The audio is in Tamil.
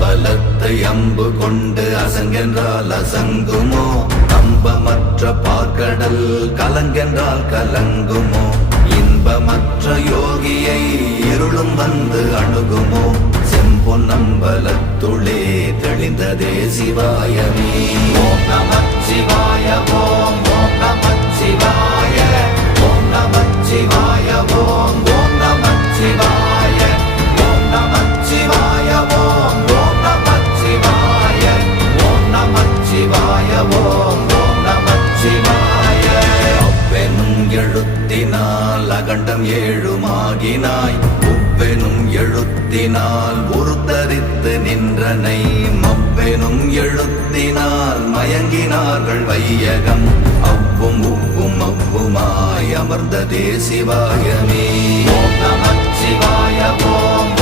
அம்பலத்தை அம்பு கொண்டு அசங்கென்றால் அசங்குமோ? நம்பமற்ற பார்க்கடல் கலங்கென்றால் கலங்குமோ? இன்பமற்ற யோகியை இருளும் வந்து அணுகுமோ? செம்பொன்னம்பலத்துளே தெளிந்ததே சிவாயமே. ஓம் நமச்சிவாய ஓம் ஓம் நமச்சிவாய ஓம் நமச்சிவாய ஓம் ஓம் நமச்சிவாய ஓம் நமச்சிவாய ஓம் ஓம் நமச்சிவாய ஓம் நமச்சிவாய ஓம் ஓம் நமச்சிவாய. அவ்வெனும் எழுத்தினால் அகண்டம் ஏழுமாகினாய், உவ்வெனும் எழுத்தினால் உருத்தரித்து நின்றனை, மவ்வெனும் எழுத்தினால் மயங்கினார்கள் வையகம், அவ்வும் உவ்வும் அவ்வுமாய் அமர்ந்ததே சிவாயமே. ஓம் நமச்சிவாய ஓம்